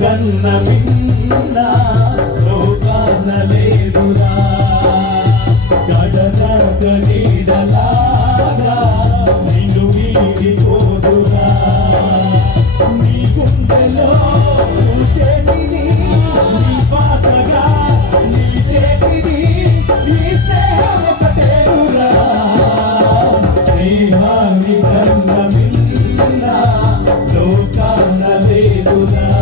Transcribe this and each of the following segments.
కన్న మిన్న లోకాన లేదురా. saudade.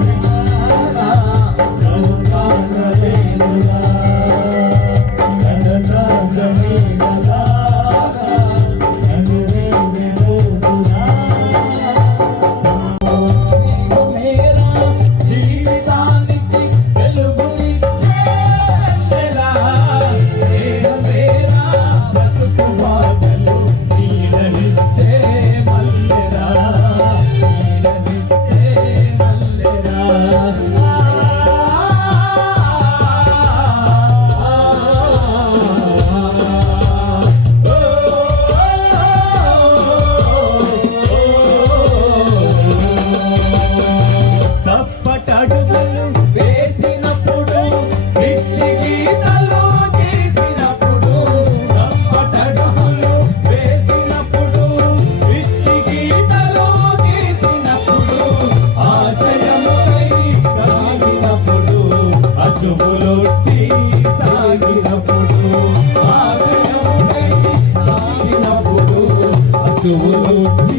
అడుగులొట్టి సాగినప్పుడు ఆశయముకై సాగినప్పుడు అసువులొట్టి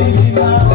baby, now.